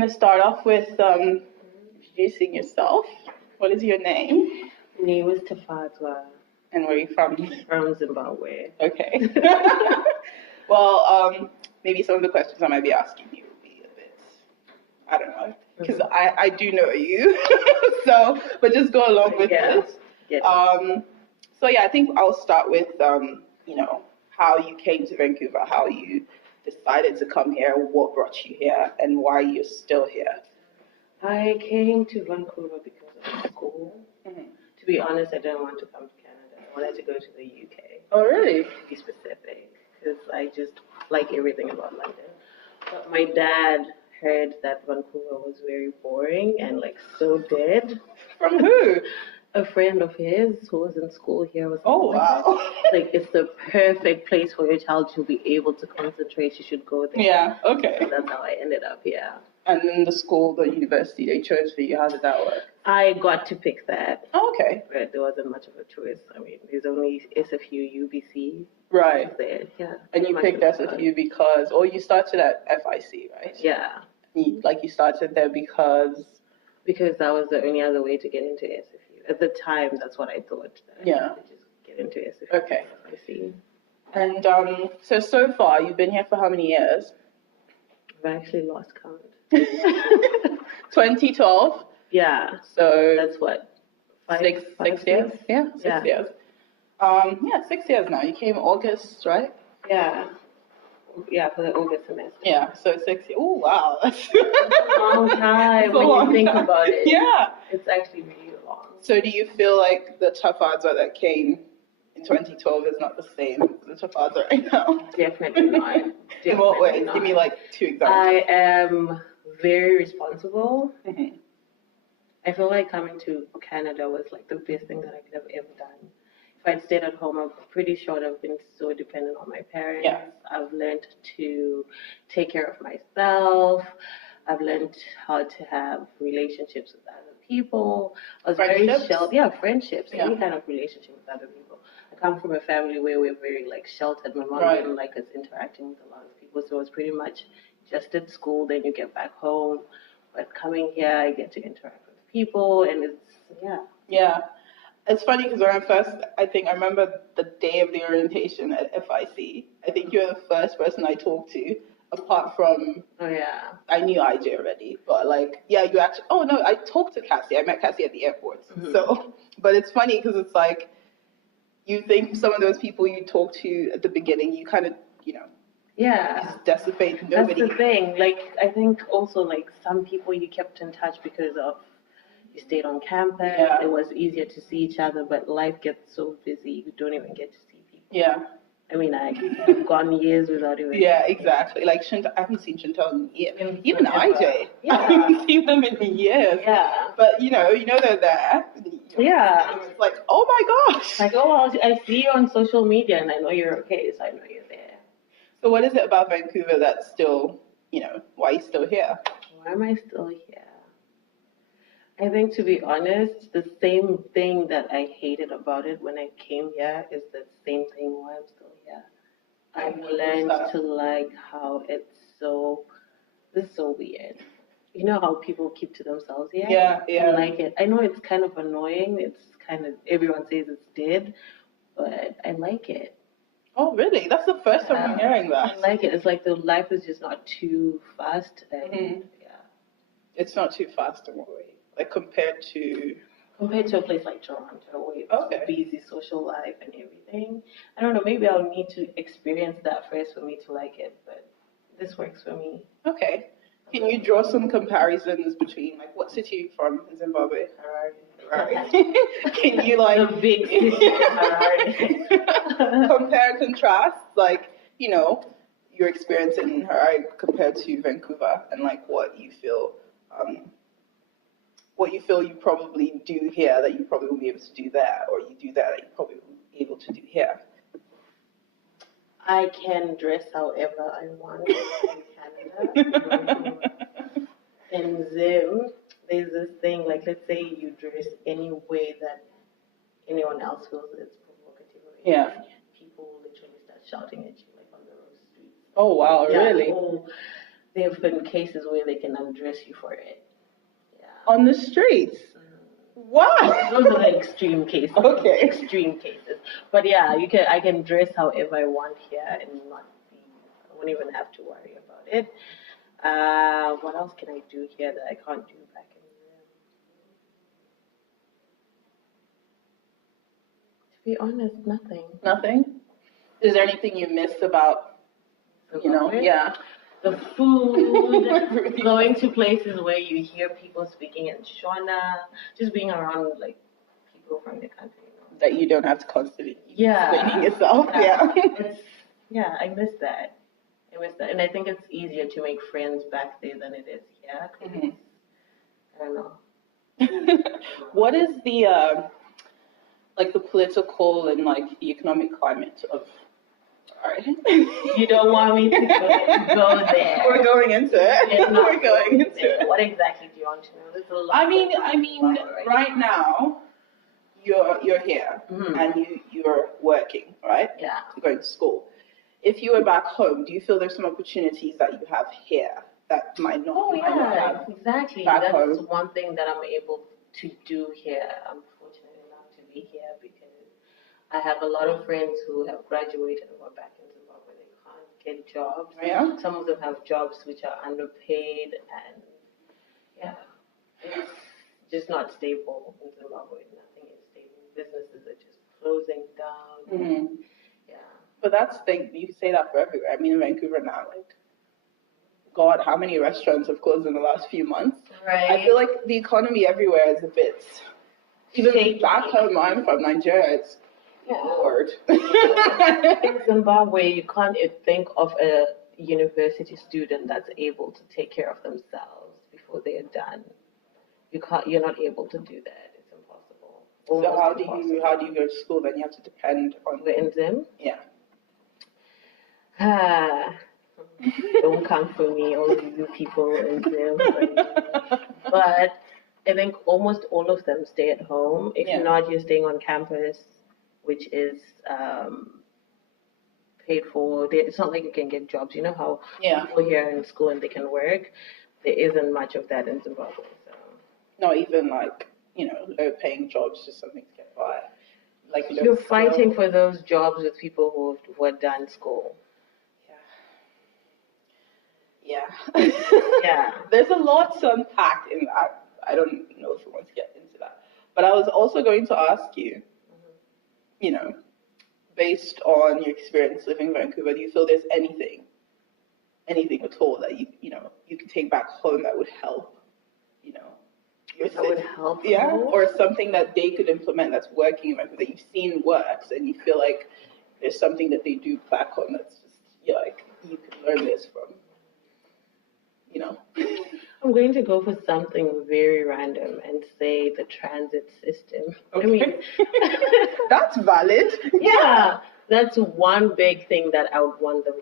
going to start off with introducing yourself. What is your name? My name is Tafadzwa. And where are you from? From Zimbabwe. Okay. Well, maybe some of the questions I might be asking you will be a bit, I don't know, because I do know you. So, but just go along with it. Yeah. So yeah, I think I'll start with, how you came to Vancouver, how you decided to come here, what brought you here, and why you're still here. I came to Vancouver because of school. Mm-hmm. To be honest, I didn't want to come to Canada. I wanted to go to the UK. Oh, really? To be specific, because I just like everything about London. But my dad heard that Vancouver was very boring and like so dead. From who? A friend of his who was in school here was wow. Like it's the perfect place for your child to be able to concentrate. You should go there. Yeah, okay. So that's how I ended up here. And then the school, the university they chose for you, how did that work? I got to pick that. Oh, okay. But there wasn't much of a choice. I mean, there's only SFU, UBC. Right. There, yeah. And you picked SFU because, or you started at FIC, right? Yeah. You started there because? Because that was the only other way to get into SFU. At the time, that's what I thought. Yeah. To just get into SFU. Okay. FIC. And so far, you've been here for how many years? I've actually lost count. 2012. Yeah. So that's what? Six years? Yeah, 6 years. 6 years now. You came August, right? Yeah. Yeah, for the August semester. Yeah, so 6 years. Oh, wow. That's a long time when you think about it. Yeah. It's actually really long. So do you feel like the Tafadzwa that came in 2012 is not the same as the Tafadzwa right now? Definitely not. In what way? Give me like 2 examples. I am very responsible. Mm-hmm. I feel like coming to Canada was like the best thing that I could have ever done. If I'd stayed at home, I'm pretty sure I've been so dependent on my parents. Yeah. I've learned to take care of myself. I've learned how to have relationships with other people. I was very sheltered. Yeah, friendships. Yeah. Any kind of relationship with other people. I come from a family where we're very like sheltered. My mom didn't like us interacting with a lot of people, so it was pretty much just at school. Then you get back home. But coming here, I get to interact with people, and it's Yeah. It's funny because when I remember the day of the orientation at FIC. I think you're the first person I talked to, apart from. Oh yeah. I knew IJ already, but you actually. Oh no, I talked to Cassie. I met Cassie at the airport. Mm-hmm. So, but it's funny because it's like, you think some of those people you talk to at the beginning, you kind of, Yeah. just dissipate. Nobody. That's the thing. Like, I think also, like, some people you kept in touch because of you stayed on campus. Yeah. It was easier to see each other, but life gets so busy, you don't even get to see people. Yeah. I mean, I've gone years without even. Yeah, exactly. Like, I haven't seen Chantal in years. Even IJ. Yeah. I haven't seen them in years. Yeah. But, they're there. Yeah. And it's like, oh my gosh. Like, I see you on social media and I know you're okay, so I know you're there. So what is it about Vancouver that's still, why are you still here? Why am I still here? I think, to be honest, the same thing that I hated about it when I came here is the same thing why I'm still here. I've learned to like how this is so weird. You know how people keep to themselves here? Yeah. I like it. I know it's kind of annoying. It's kind of, everyone says it's dead, but I like it. Oh, really? That's the first time I'm hearing that. I like it. It's like the life is just not too fast. And, It's not too fast in what way? Like compared to a place like Toronto, where it's busy social life and everything. I don't know, maybe I'll need to experience that first for me to like it, but this works for me. Okay. Can you draw some comparisons between, like, what city are you from in Zimbabwe? Harare. Can you, like... The big city Harare. Compare and contrast, like, your experience in Harare compared to Vancouver, and, like, what you feel you probably do here that you probably won't be able to do there, or you do there that you probably won't be able to do here. I can dress however I want in Canada. In Zim, there's this thing, like, let's say you dress any way that anyone else feels it's provocative. Yeah. People will literally start shouting at you, like, on the road streets. Oh, wow, really? there have been cases where they can undress you for it. Yeah. On the streets. Why? Those are the extreme cases. Okay. Extreme cases. But yeah, I can dress however I want here and not be. I won't even have to worry about it. What else can I do here that I can't do back in the To be honest, nothing. Nothing? Is there anything you miss about, yeah. The food, going to places where you hear people speaking in Shona, just being around like people from the country. That you don't have to constantly explaining yourself. Yeah, I miss that. And I think it's easier to make friends back there than it is here. Mm-hmm. I don't know. What is the like the political and like the economic climate of? All right. You don't want me to go there. We're going into it. We're going into it. What exactly do you want to know? There's a lot. I mean, right now, you're here and you're working, right? Yeah. You're going to school. If you were back home, do you feel there's some opportunities that you have here that might not? Oh yeah, exactly. That's home? One thing that I'm able to do here. I'm fortunate enough to be here because I have a lot of friends who have graduated and are back in Zimbabwe. They can't get jobs. Yeah. Some of them have jobs which are underpaid and it's just not stable in Zimbabwe. Nothing is stable. Businesses are just closing down. Mm-hmm. Yeah. But that's you can say that for everywhere. I mean, in Vancouver now, like, God, how many restaurants have closed in the last few months? Right. I feel like the economy everywhere is a bit. Even back home, I'm from Nigeria. It's hard. In Zimbabwe, you can't think of a university student that's able to take care of themselves before they are done. You're not able to do that. It's impossible. So how do you go to school then? You have to depend on. We're in Zim? Yeah. Don't come for me, all you people in Zim. But I think almost all of them stay at home. If not, you're staying on campus, which is paid for. It's not like you can get jobs. You know how people here in school and they can work. There isn't much of that in Zimbabwe. So. Not even like low-paying jobs, just something to get by. Like you're fighting for those jobs with people who are done school. Yeah. Yeah. There's a lot to unpack in that. I don't know if we want to get into that. But I was also going to ask you, based on your experience living in Vancouver, do you feel there's anything at all that you can take back home that would help, that would help? Yeah, or something that they could implement that's working in Vancouver that you've seen works and you feel like there's something that they do back home that's just like you can learn this from. I'm going to go for something very random and say the transit system. Okay. I mean, that's valid. Yeah, that's one big thing that I would want to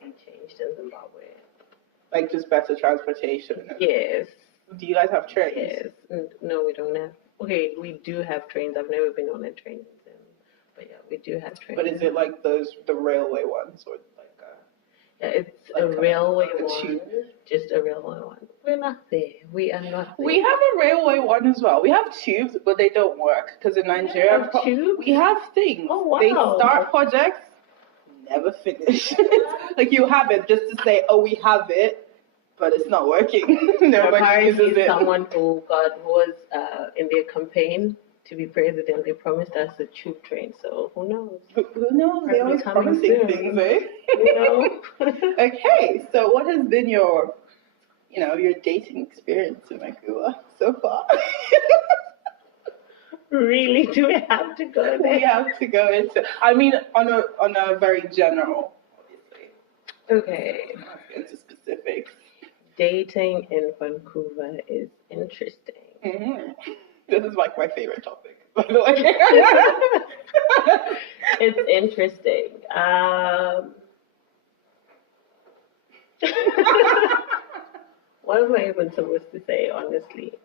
see changed in Zimbabwe. Like just better transportation. Yes. Do you guys have trains? Yes. No, we don't have. Okay, we do have trains. I've never been on a train, but yeah, we do have trains. But is it like the railway ones or? It's like a railway one, just a railway one. We're not there. We are not there. We have a railway one as well. We have tubes, but they don't work because in Nigeria we have things. Oh, wow. They start projects, never finish. Like you have it just to say, oh, we have it, but it's not working. Nobody uses it. Someone who was in their campaign to be president, they promised us a tube train. So who knows? Who knows? They're always promising things, eh? Okay, so what has been your dating experience in Vancouver so far? Really? Do we have to go there? We have to go into. I mean, on a very general, obviously. Okay. Not into specifics. Dating in Vancouver is interesting. Mm-hmm. This is like my favorite topic, by the way. It's interesting. What am I even supposed to say, honestly?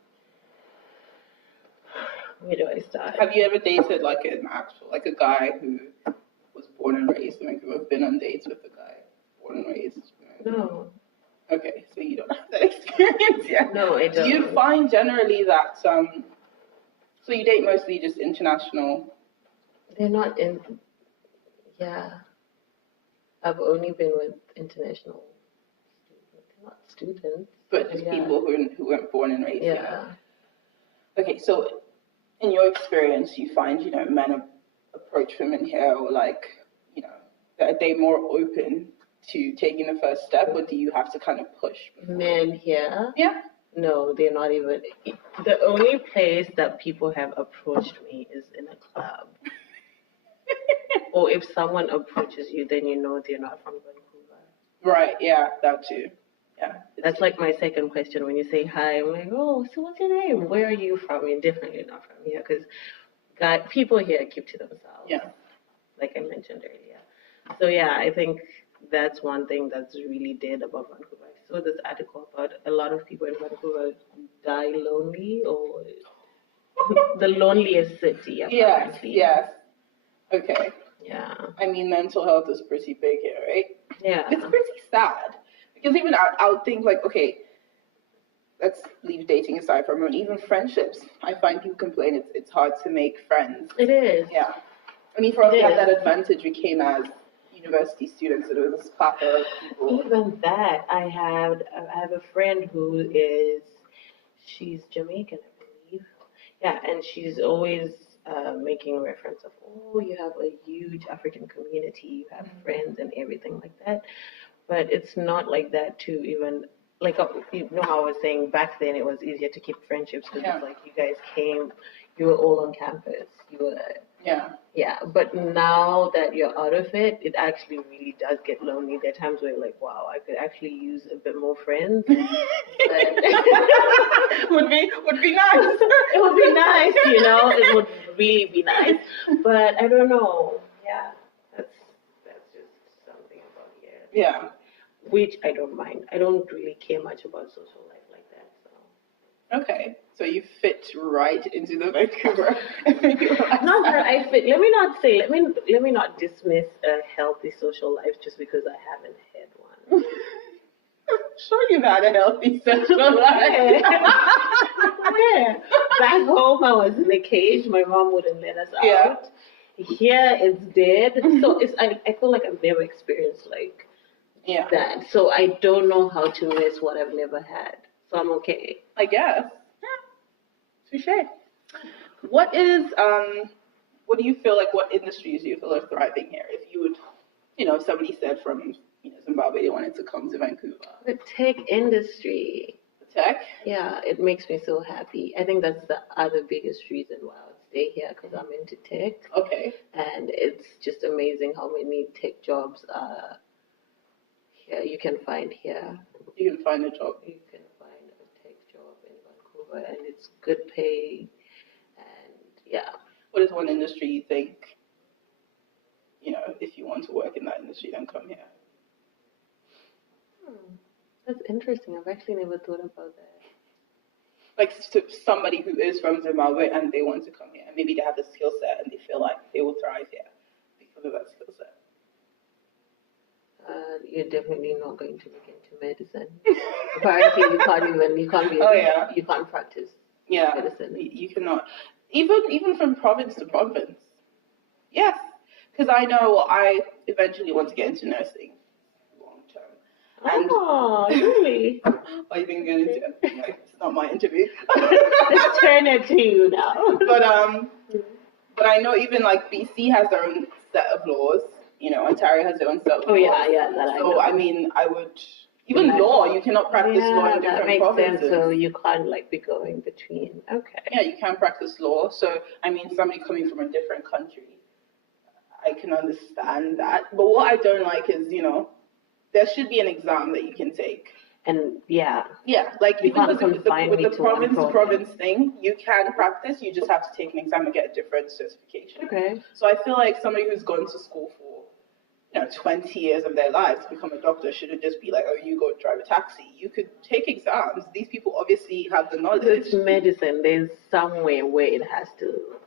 Where do I start? Have you ever dated like a guy who was born and raised in Vancouver? Been on dates with a guy born and raised? No. Okay, so you don't have that experience yet. No, I don't. Do you find generally that so you date mostly just international? They're not in. Yeah, I've only been with international students, not students, but just people who weren't born and raised here. Yeah. Okay, so in your experience, you find men approach women here, or like are they more open to taking the first step, or do you have to kind of push? Men here? Yeah. No, they're not even. The only place that people have approached me is in a club. Or if someone approaches you, then you know they're not from Vancouver. Right, yeah, that too. Yeah. That's like my second question when you say hi. I'm like, oh, so what's your name? Where are you from? You're definitely not from here because people here keep to themselves. Yeah. Like I mentioned earlier. So yeah, I think that's one thing that's really dead about Vancouver. I saw this article about a lot of people in Vancouver die lonely, or the loneliest city. Apparently. Yes. Okay. Yeah. I mean, mental health is pretty big here, right? Yeah. It's pretty sad. Because even I would think, like, okay, let's leave dating aside for a moment. Even friendships, I find people complain it's hard to make friends. It is. Yeah. I mean, for us, we had that advantage. We came as university students, so there was this plethora of people. Even that, I have a friend who she's Jamaican, I believe. Yeah, and she's always making reference of, oh, you have a huge African community, you have friends and everything like that. But it's not like that too. Even like how I was saying back then, it was easier to keep friendships because it's like you guys came, you were all on campus, you were. Yeah, but now that you're out of it, it actually really does get lonely. There are times where you're like, wow, I could actually use a bit more friends. But would be nice. It would be nice, it would really be nice. But I don't know. Yeah, that's just something about here. Yeah. Which I don't mind. I don't really care much about social life like that. So. Okay. So you fit right into the Vancouver. Not that I fit. Let me not dismiss a healthy social life just because I haven't had one. I'm sure you've had a healthy social life. Where? Back home, I was in a cage. My mom wouldn't let us out. Here, it's dead. So I feel like I've never experienced that. So I don't know how to miss what I've never had. So I'm okay. I guess. Touche. What do you feel like, what industries do you feel are thriving here? If you would, if somebody said from Zimbabwe they wanted to come to Vancouver. The tech industry. The tech? Yeah, it makes me so happy. I think that's the other biggest reason why I would stay here because I'm into tech. Okay. And it's just amazing how many tech jobs here you can find here. You can find a job. You can find a tech job in Vancouver, and it's good pay, and yeah. What is one industry you think, if you want to work in that industry, then come here? That's interesting. I've actually never thought about that. Like somebody who is from Zimbabwe and they want to come here, and maybe they have the skill set and they feel like they will thrive here because of that skill set. You're definitely not going to look into medicine. Apparently, you can't practice medicine. You cannot. Even from province to province. Yes, because I know I eventually want to get into nursing long term. Oh, really? Are you being good? It's not my interview. Let's turn it to you now. But I know even like BC has their own set of laws. Ontario has their own set of laws. Oh yeah. So I mean, I would even law. You cannot practice law in different provinces. Sense, so you can't be going between. Okay. Yeah, you can practice law. So I mean, somebody coming from a different country, I can understand that. But what I don't like is, there should be an exam that you can take. And like you even with the province to province thing, you can practice. You just have to take an exam and get a different certification. Okay. So I feel like somebody who's gone to school for 20 years of their lives to become a doctor shouldn't just be like, oh, you go drive a taxi. You could take exams. These people obviously have the knowledge. It's medicine. There's somewhere where it has to.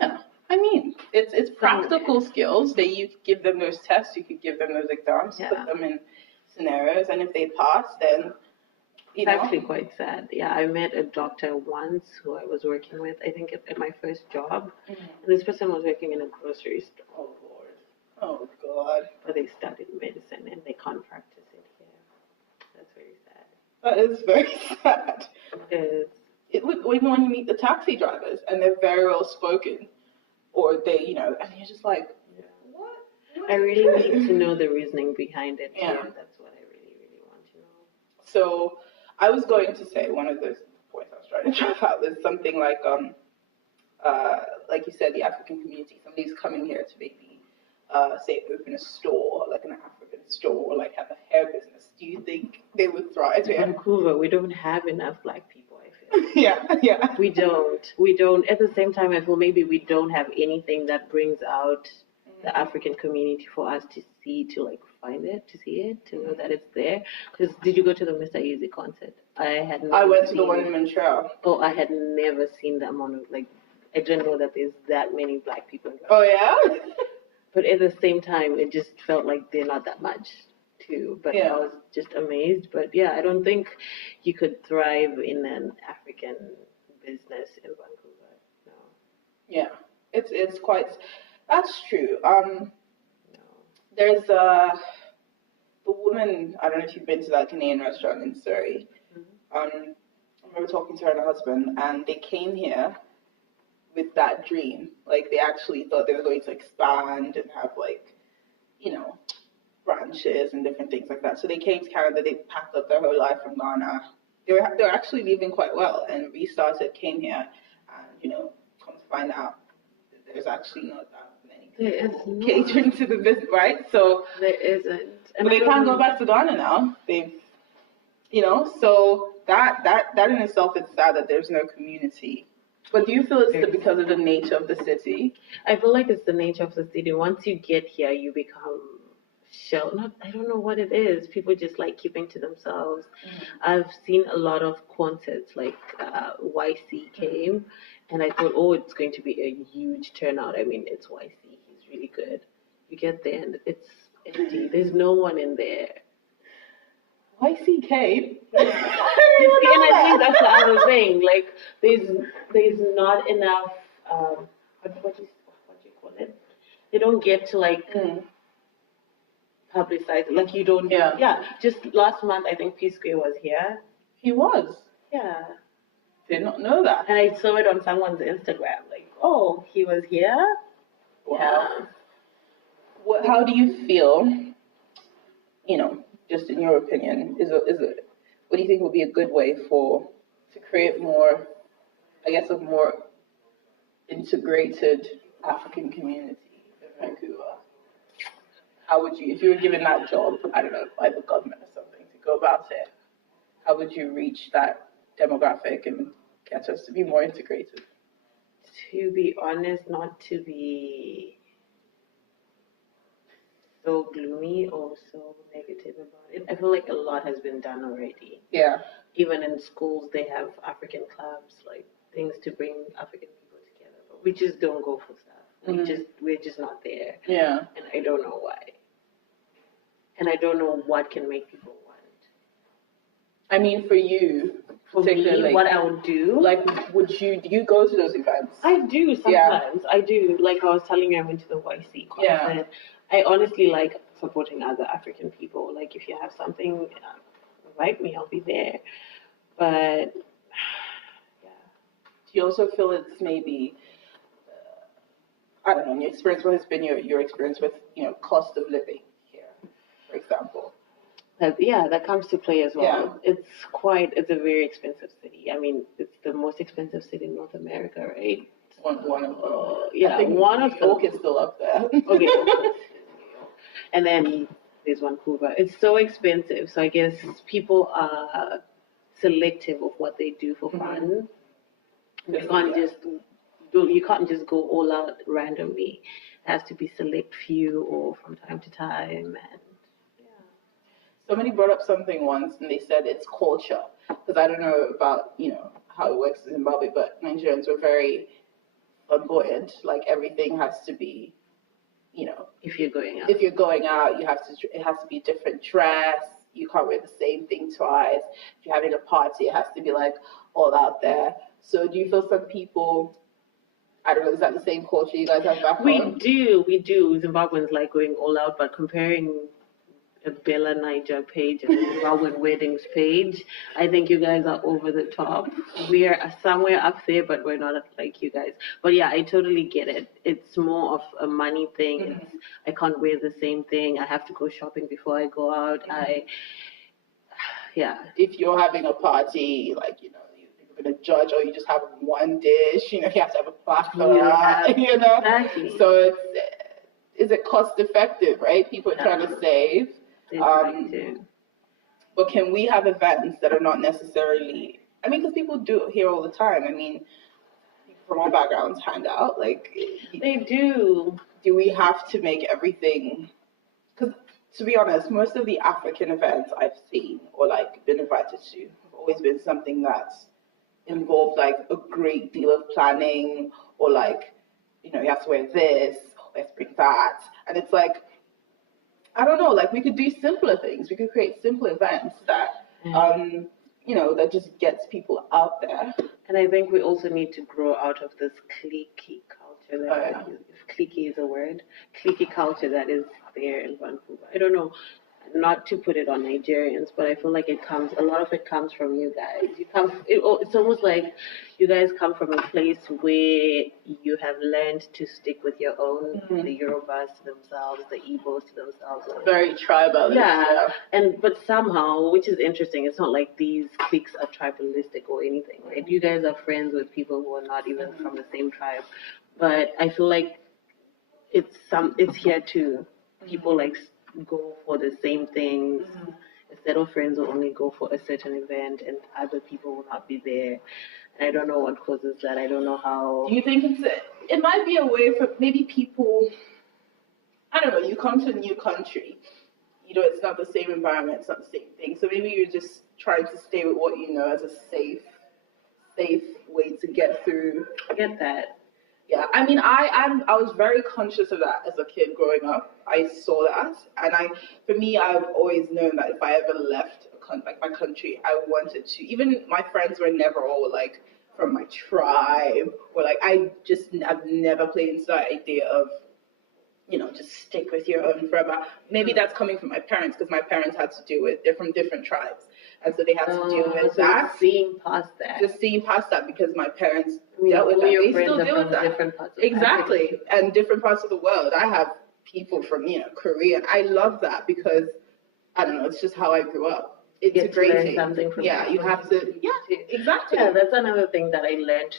Yeah. I mean, it's practical skills that you give them those tests, you could give them those exams, put them in scenarios, and if they pass, then it's actually quite sad. Yeah, I met a doctor once who I was working with, I think at my first job. And this person was working in a grocery store. Oh, Lord. Oh, God. But they studied medicine and they can't practice it here. That's very sad. That is very sad. It is. Even when you meet the taxi drivers and they're very well spoken, or they, and you're just like, what? I really need to know the reasoning behind it. Yeah. That's what I really, really want to know. So I was going to say, one of those points I was trying to drive out was something like you said, the African community. Somebody's coming here to maybe, say, open a store, like an African store, or like have a hair business. Do you think they would thrive here? Vancouver, we don't have enough Black people, I feel. Yeah. We don't. At the same time, I feel maybe we don't have anything that brings out the African community for us to see, to like find it, to see it, to know that it's there. Because did you go to the Mr. Easy concert? I went to the one in Montreal. Oh, I had never seen the amount of, like, I didn't know that there's that many Black people. Oh, yeah? But at the same time, it just felt like they're not that much, too. But I was just amazed. But, yeah, I don't think you could thrive in an African business in Vancouver. No. Yeah. It's quite... That's true. There's the woman, I don't know if you've been to that Canadian restaurant in Surrey. I remember talking to her and her husband, and they came here with that dream. Like, they actually thought they were going to expand and have, like, branches and different things like that. So they came to Canada, they packed up their whole life from Ghana. They were actually living quite well, and restarted, came here, and, come to find out, there's actually not that many people catering to the business, right? So there isn't. And they can't go back to Ghana now. They've, so that in itself is sad that there's no community. But do you feel it's because of the nature of the city? I feel like it's the nature of the city. Once you get here, you become I don't know what it is. People just like keeping to themselves. I've seen a lot of concerts, like YC came, and I thought, it's going to be a huge turnout. I mean, it's YC. He's really good. You get there and it's empty. There's no one in there. YC came? And I think that's the other thing. Like, there's not enough, what do you call it? They don't get to, like, publicize it. Like, you don't. Yeah. Just last month, I think P Square was here. He was? Yeah. Did not know that. And I saw it on someone's Instagram. Like, he was here? Wow. Yeah. How do you feel, just in your opinion, what do you think would be a good way to create more, a more integrated African community in Vancouver? How would you, if you were given that job, I don't know, by the government or something, to go about it, how would you reach that demographic and get us to be more integrated? To be honest, not to be so gloomy or so negative about it. I feel like a lot has been done already. Yeah. Even in schools, they have African clubs, like things to bring African people together. But we just don't go for stuff. We're just not there. Yeah. And I don't know why. And I don't know what can make people want. I mean, for you, for me, what I would do, like, do you go to those events? I do sometimes. Yeah. I do. Like I was telling you, I went to the YC concert. Yeah. I honestly like supporting other African people. Like, if you have something, invite me, I'll be there. But yeah. Do you also feel it's maybe, I don't know, your experience? What has been your experience with cost of living here, for example? That comes to play as well. Yeah. It's a very expensive city. I mean, it's the most expensive city in North America, right? One of them. Yeah, I think one of them. Oak is still up there. Okay. And then there's Vancouver. It's so expensive. So I guess people are selective of what they do for fun. You can't just go all out randomly. It has to be select few or from time to time. And somebody brought up something once, and they said it's culture. Because I don't know about how it works in Zimbabwe, but Nigerians were very flamboyant. Like, everything has to be, if you're going out, it has to be different dress. You can't wear the same thing twice. If you're having a party, it has to be like all out there. So do you feel some people, I don't know, is that the same culture you guys have back home? We do. Zimbabweans like going all out, but comparing a Bella Niger page and a Zimbabwean weddings page, I think you guys are over the top. We are somewhere up there, but we're not like you guys. But yeah, I totally get it. It's more of a money thing. I can't wear the same thing. I have to go shopping before I go out. If you're having a party, like, you know, you're going to judge, or you just have one dish, you know, you have to have a bachelor, you know. Exactly. So is it cost effective, right? People are trying to save. But can we have events that are not necessarily, I mean, because people do it here all the time. I mean, people from all backgrounds hang out. Like, they do. Do we have to make everything? Because to be honest, most of the African events I've seen or like been invited to have always been something that's involved like a great deal of planning, or like, you know, you have to wear this, let's bring that. And it's like, I don't know, like we could do simpler things. We could create simple events that, you know, that just gets people out there. And I think we also need to grow out of this cliquey culture. If cliquey is a word, cliquey culture that is there in Vancouver. I don't know, not to put it on Nigerians, but I feel like a lot of it comes from you guys. It's almost like you guys come from a place where you have learned to stick with your own, the Yorubas to themselves, the Igbos to themselves. Very tribal. Yeah. But somehow, which is interesting, it's not like these cliques are tribalistic or anything, right? You guys are friends with people who are not even from the same tribe. But I feel like it's here too. People like go for the same things. Instead of friends will only go for a certain event and other people will not be there. And I don't know what causes that. I don't know how. Do you think it might be a way for maybe people, I don't know, you come to a new country, you know, it's not the same environment, it's not the same thing. So maybe you're just trying to stay with what you know as a safe way to get through. I get that. Yeah, I mean, I was very conscious of that as a kid growing up. I saw that, and for me, I've always known that if I ever left my country, I wanted to. Even my friends were never all like from my tribe, or like I've never played into that idea of, you know, just stick with your own forever. Maybe that's coming from my parents, because my parents had to deal with, they're from different tribes. And so they had to deal with that. Seeing past that. Just seeing past that, because my parents dealt with that. They still deal with that. Different parts of exactly. And different parts of the world. I have people from, you know, Korea. And I love that because, I don't know, it's just how I grew up. It's a great thing. Something from you have to. Yeah, exactly. Yeah, that's another thing that I learned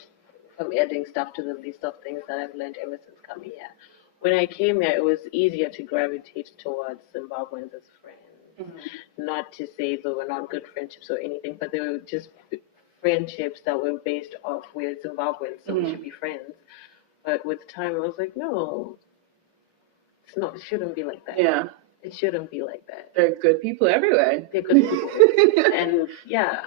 from adding stuff to the list of things that I've learned ever since coming here. When I came here, it was easier to gravitate towards Zimbabweans as friends. Not to say they were not good friendships or anything, but they were just friendships that were based off we're Zimbabweans, so we should be friends. But with time, I was like, no, it shouldn't be like that. Yeah. It shouldn't be like that. There are good people everywhere. They're good people. And yeah.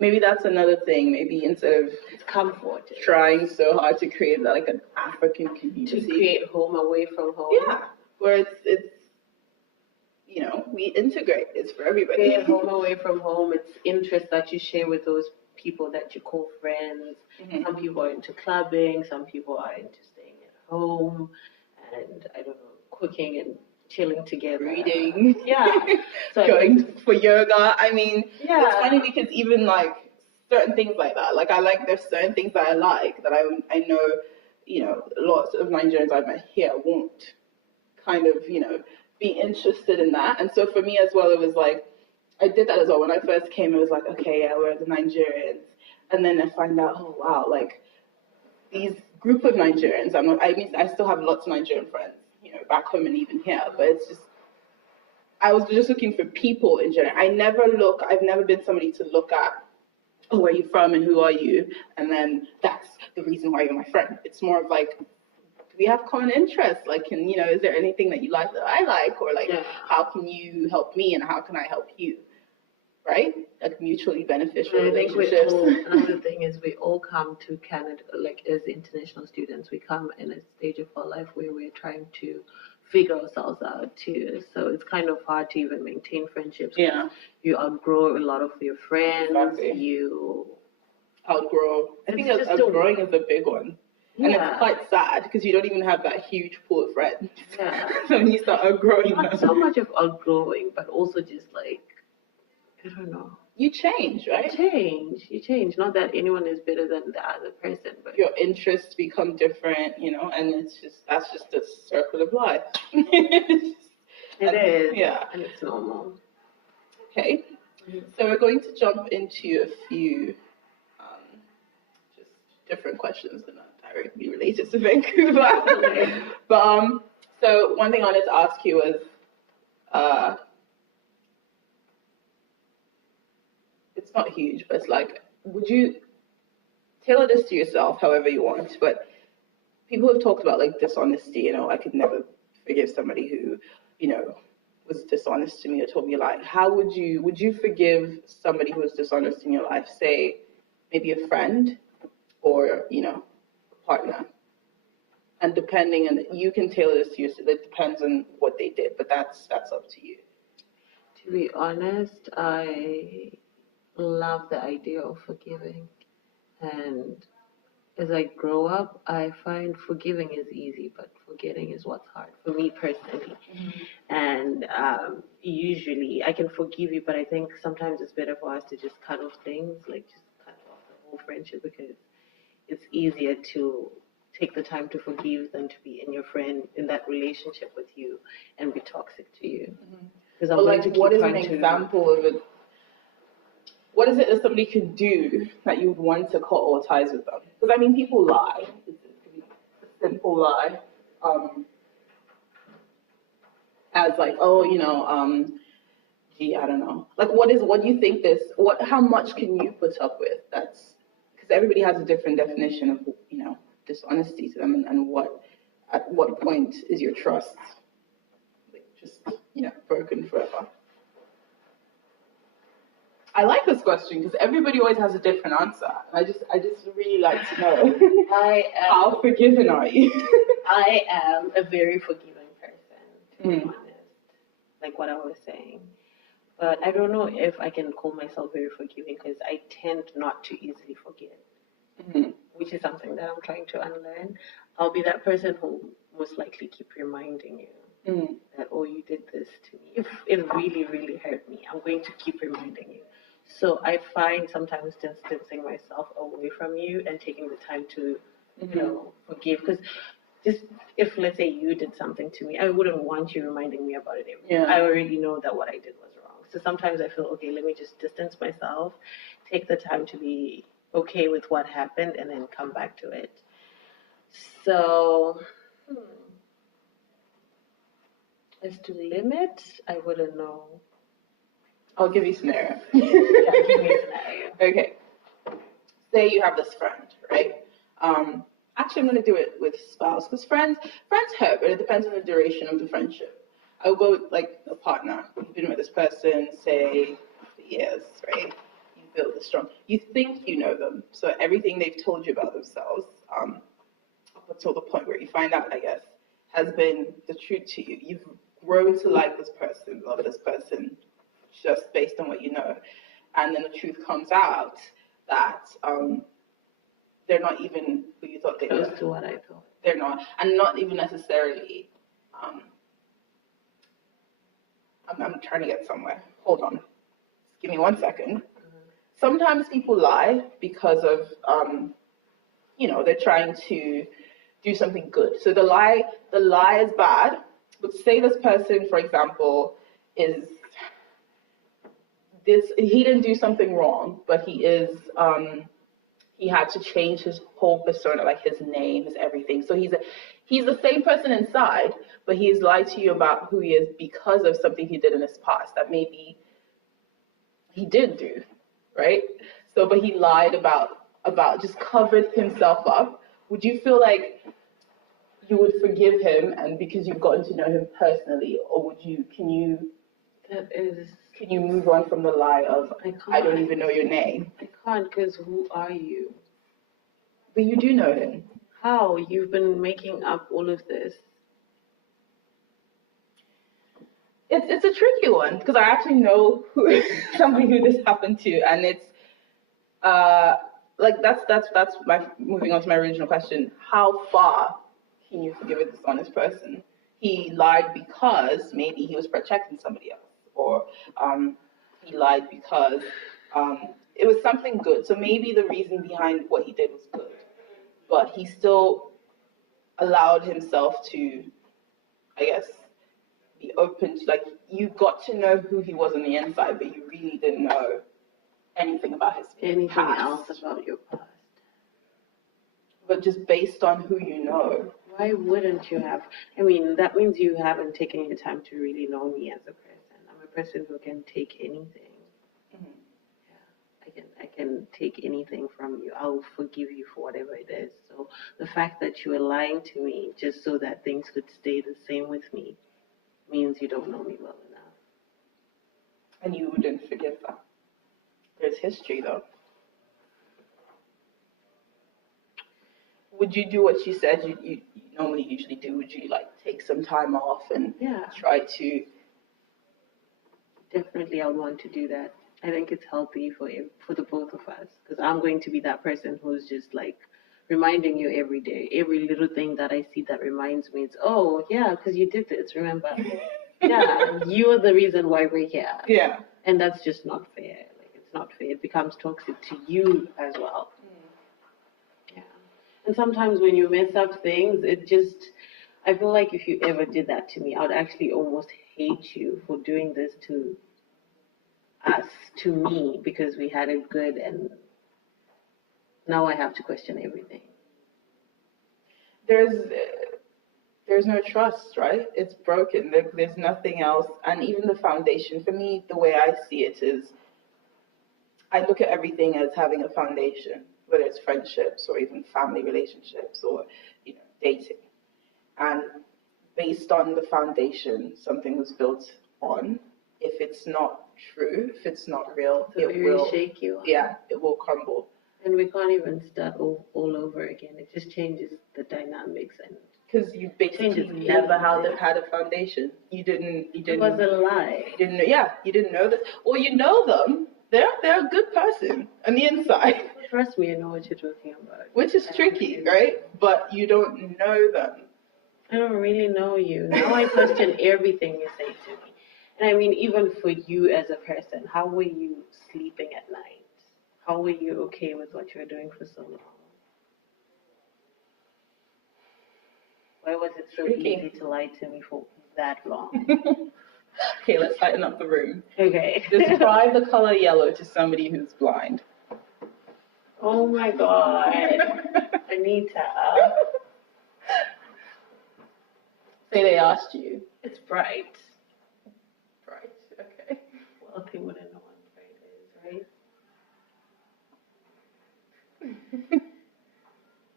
Maybe that's another thing. Maybe instead of comfort, trying so hard to create like an African community, to create home away from home. Yeah, where it's you know, we integrate. It's for everybody. Yeah, home away from home. It's interests that you share with those people that you call friends. Some people are into clubbing. Some people are into staying at home, and I don't know, cooking and chilling together, reading. Yeah, so going for yoga. I mean, it's funny because even like certain things like that. Like there's certain things that I like that I know, you know, lots of Nigerians I've met here won't kind of, you know, be interested in that. And so for me as well, it was like, I did that as well. When I first came, it was like, okay, yeah, we're the Nigerians. And then I find out, oh, wow, like these group of Nigerians, I still have lots of Nigerian friends, you know, back home and even here, but it's just, I was just looking for people in general. I've never been somebody to look at, oh, where are you from and who are you? And then that's the reason why you're my friend. It's more of like, we have common interests. Like, you know, is there anything that you like that I like? Or like, how can you help me and how can I help you? Right? Like mutually beneficial relationships. Another thing is we all come to Canada, like as international students, we come in a stage of our life where we're trying to figure ourselves out too. So it's kind of hard to even maintain friendships. Yeah. You outgrow a lot of your friends. Exactly. You outgrow. I think just outgrowing is a big one. And yeah. it's quite sad because you don't even have that huge pool of friends. Yeah. So when you start outgrowing Not them. so much of outgrowing, but also just like, I don't know. You change, right? You change. Not that anyone is better than the other person, but your interests become different, and that's just the circle of life. It is. Yeah. And it's normal. Okay. So we're going to jump into a few just different questions that are not directly related to Vancouver. But so one thing I wanted to ask you was it's not huge, but it's like, would you tailor this to yourself however you want? But people have talked about like dishonesty. I could never forgive somebody who, was dishonest to me or told me a lie. How would you forgive somebody who was dishonest in your life? Say, maybe a friend or a partner. And depending on, you can tailor this to yourself. It depends on what they did, but that's up to you. To be honest, I love the idea of forgiving, and as I grow up, I find forgiving is easy, but forgetting is what's hard for me personally. And usually I can forgive you, but I think sometimes it's better for us to just cut off things, like just cut off the whole friendship, because it's easier to take the time to forgive than to be in that relationship with you and be toxic to you. Because what is an example of it? What is it that somebody could do that you would want to cut all ties with them? Because people lie. It could be a simple lie, as like, gee, I don't know. Like, what do you think how much can you put up with? That's because everybody has a different definition of dishonesty to them, and at what point is your trust just broken forever? I like this question because everybody always has a different answer. I just really like to know. How forgiving are you? I am a very forgiving person, to be honest. Like what I was saying. But I don't know if I can call myself very forgiving because I tend not to easily forget, which is something that I'm trying to unlearn. I'll be that person who most likely keep reminding you that, oh, you did this to me. If it really, really hurt me, I'm going to keep reminding you. So I find sometimes distancing myself away from you and taking the time to, forgive. Because just if, let's say, you did something to me, I wouldn't want you reminding me about it. I already know that what I did was wrong. So sometimes I feel, okay, let me just distance myself, take the time to be okay with what happened, and then come back to it. So, as to limit, I wouldn't know. I'll give you a scenario. Yeah, give me a scenario. Okay. Say you have this friend, right? Actually, I'm going to do it with spouse because friends hurt, but it depends on the duration of the friendship. I will go with like a partner. You've been with this person, say, for years, right? You build this strong. You think you know them, so everything they've told you about themselves, up until the point where you find out, I guess, has been the truth to you. You've grown to like this person, love this person, just based on what you know, and then the truth comes out that they're not even who you thought they were. Close to what I thought. They're not, and not even necessarily. I'm trying to get somewhere. Hold on, give me 1 second. Sometimes people lie because of, they're trying to do something good. So the lie is bad. But say this person, for example, he didn't do something wrong, but he had to change his whole persona, like his name, his everything. So he's the same person inside, but he's lied to you about who he is because of something he did in his past that maybe he did do, right? So, but he lied about just covered himself up. Would you feel like you would forgive him, and because you've gotten to know him personally, or can you move on from the lie of, I don't even know your name? I can't, because who are you? But you do know him. How? You've been making up all of this. it's a tricky one because I actually know somebody who this happened to, and it's like that's my moving on to my original question. How far can you forgive a dishonest person? He lied because maybe he was protecting somebody else, or he lied because it was something good. So maybe the reason behind what he did was good, but he still allowed himself to, I guess, be open to, like, you got to know who he was on the inside, but you really didn't know anything about his past. Else about your past. But just based on who you know. Why wouldn't you have? I mean, that means you haven't taken your time to really know me as a person. I'm a person who can take anything. Mm-hmm. Yeah, I can take anything from you. I'll forgive you for whatever it is. So the fact that you were lying to me just so that things could stay the same with me means you don't know me well enough. And you wouldn't forgive that. There's history, though. Would you do what you said you normally usually do? Would you, like, take some time off and try to... Definitely, I would want to do that. I think it's healthy for the both of us, because I'm going to be that person who's just, like, reminding you every day. Every little thing that I see that reminds me, it's, oh, yeah, because you did this, remember? Yeah, you're the reason why we're here. Yeah. And that's just not fair. Like, it's not fair. It becomes toxic to you as well. Yeah. And sometimes when you mess up things, it just, I feel like if you ever did that to me, I would actually almost hate you for doing this to us, to me, because we had it good, and now I have to question everything. There's no trust, right? It's broken. There's nothing else. And even the foundation, for me, the way I see it is, I look at everything as having a foundation, whether it's friendships or even family relationships or, dating. And based on the foundation something was built on, if it's not true, if it's not real, it will shake you. Yeah, it will crumble. And we can't even start all over again. It just changes the dynamics, and because you basically never had a foundation. You didn't. It was a lie. You didn't know this, or you know them. They're a good person on the inside. Trust me, I know what you're talking about. Which is tricky, right? But you don't know them. I don't really know you. Now I question everything you say to me. And I mean, even for you as a person, how were you sleeping at night? How were you okay with what you were doing for so long? Why was it so easy to lie to me for that long? Okay, let's lighten up the room. Okay. Describe the color yellow to somebody who's blind. Oh my God. Anita. Say they asked you. It's bright. Bright, okay. Well, they wouldn't know what bright is, right?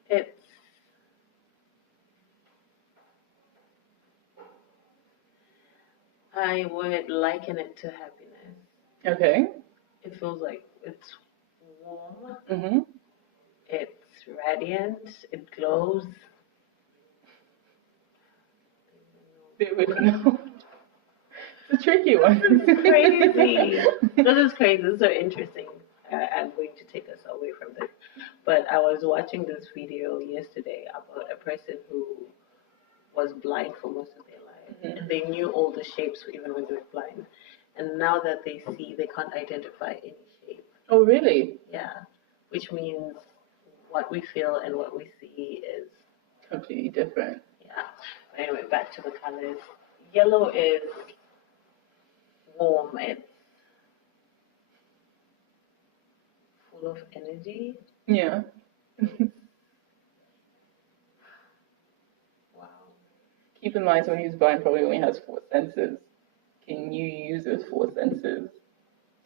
It's I would liken it to happiness. Okay. It feels like it's warm. Mm-hmm. It's radiant. It glows. They wouldn't know. It's a tricky one. This is crazy. This is crazy. This is so interesting. I'm going to take us away from this. But I was watching this video yesterday about a person who was blind for most of their life. Mm-hmm. And they knew all the shapes even when they were blind. And now that they see, they can't identify any shape. Oh, really? Yeah. Which means what we feel and what we see is completely different. Yeah. But anyway, back to the colors. Yellow is warm. It's full of energy. Yeah. Wow. Keep in mind, someone who's blind probably only has 4 senses. Can you use those 4 senses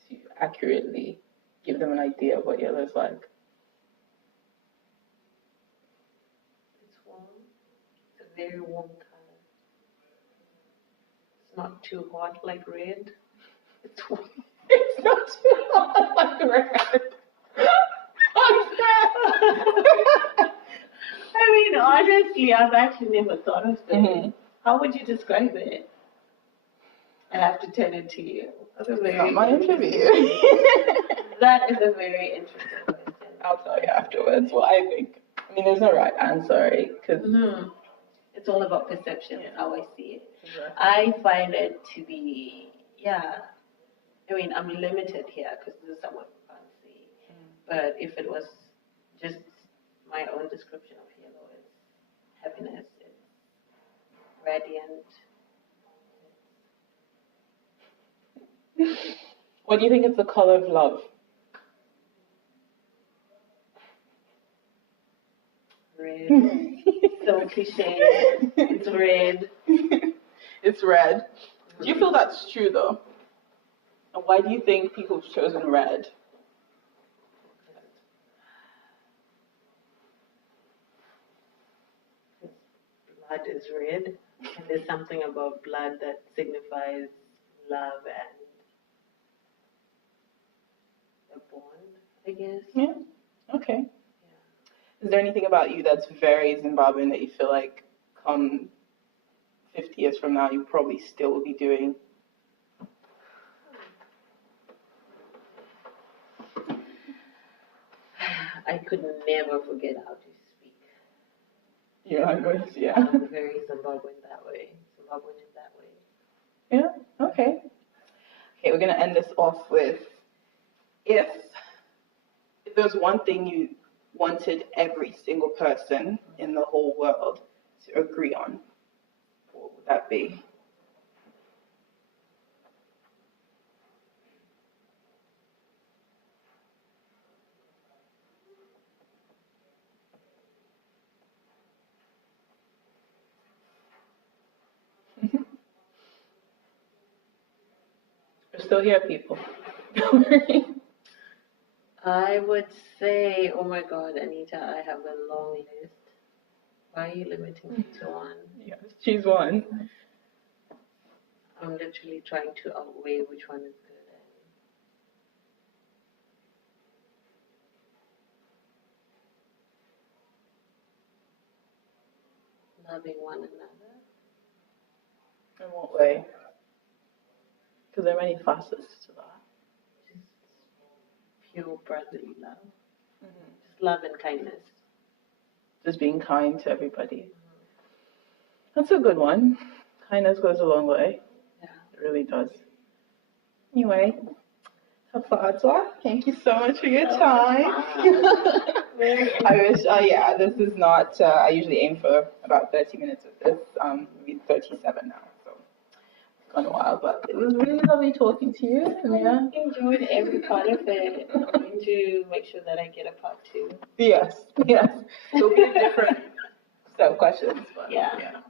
to accurately give them an idea of what yellow is like? It's warm. It's a very warm color. It's not too hot like red. It's warm. It's not too hot like red. What's that? I mean, honestly, I've actually never thought of this. Mm-hmm. How would you describe it? I have to turn it to you. That's a very Not my interview. That is a very interesting question. I'll tell you afterwards what I think. I mean, there's no right answer, right? Because it's all about perception, how I see it. Exactly. I find it to be, I mean, I'm limited here because this is somewhat fancy. But if it was just my own description of yellow, it's happiness, it's radiant. What do you think is the color of love? Red. So cliche. It's red. It's red. Do you feel that's true though? And why do you think people have chosen red? Blood is red, and there's something about blood that signifies love and a bond, I guess. Yeah. Okay. Is there anything about you that's very Zimbabwean that you feel like come 50 years from now you probably still will be doing? I could never forget how to speak. Your language, yeah. I'm very Zimbabwean that way. Zimbabwean in that way. Yeah, okay. Okay, we're going to end this off with if there's one thing you wanted every single person in the whole world to agree on, what would that be? We're still here, people. Don't worry. I would say, oh my God, Anita, I have a long list. Why are you limiting me to one? Yes, choose one. I'm literally trying to outweigh which one is good. Loving one another. In what way? Because there are many facets to that. Just pure brotherly love. Just love and kindness. Just being kind to everybody. That's a good one. Kindness goes a long way. Yeah. It really does. Anyway, Tafadzwa, thank you so much for your time. I wish, this is not, I usually aim for about 30 minutes of this. Maybe 37 now, so it's gone a while, but it was really lovely talking to you. I enjoyed every part of it. I'm going to make sure that I get a part 2. Yes. It'll be a different set of questions, but yeah.